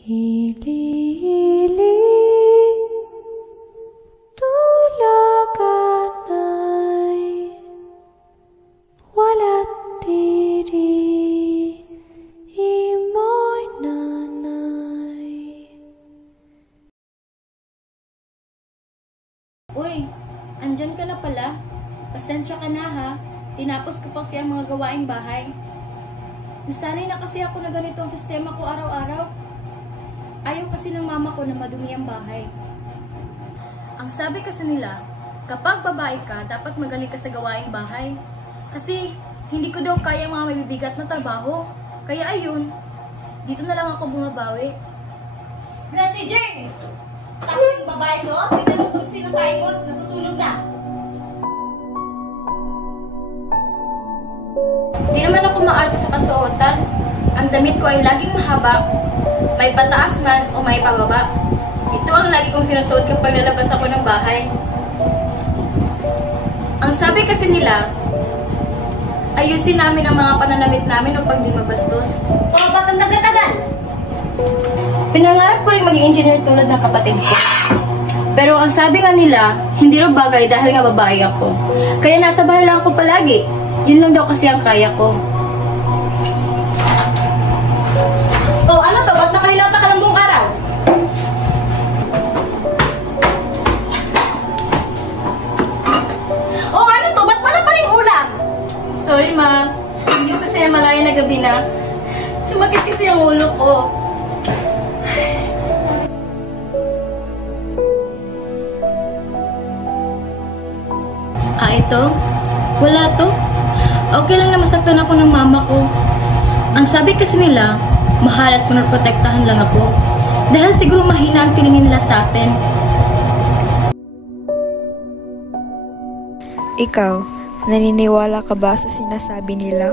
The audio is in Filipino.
Hili-hili tulagan ay walat diri imoy nanay. Uy, andyan ka na pala. Pasensya ka na ha. Tinapos ko pa siya ang mga gawaing bahay. Nasanay na kasi ako na ganito ang sistema ko araw-araw. Ayaw kasi ng mama ko na madumi ang bahay. Ang sabi kasi nila, kapag babae ka, dapat magaling ka sa gawaing bahay. Kasi hindi ko daw kaya ang mga mabibigat na trabaho. Kaya ayun, dito na lang ako bumabawi. Messenger! Tapos yung babae ko, tignan mo itong sinasahin ko, nasusulog na. Di naman ako maarte sa kasuotan. Ang damit ko ay laging mahaba, may pataas man o may pababa. Ito ang lagi kong sinusuot kapag lalabas ako ng bahay. Ang sabi kasi nila, ayusin namin ang mga pananamit namin upang di mabastos. O, bakit tagal-tagal? Pinangarap ko rin maging engineer tulad ng kapatid ko. Pero ang sabi nga nila, hindi raw bagay dahil nga babae ako. Kaya nasa bahay lang ako palagi. Yun lang daw kasi ang kaya ko. O, ano to? Ba't nakahilata ka ng buong araw? O, ano to? Ba't wala pa rin ulam? Sorry ma, hindi ko kasi malaya na gabi na. Sumakit kasi ang ulo ko. Ito? Wala to? Okay lang na masaktan ako ng mama ko. Ang sabi kasi nila, mahal at pinoprotektahan lang ako. Dahil siguro mahina ang tingin nila sa atin. Ikaw, naniniwala ka ba sa sinasabi nila?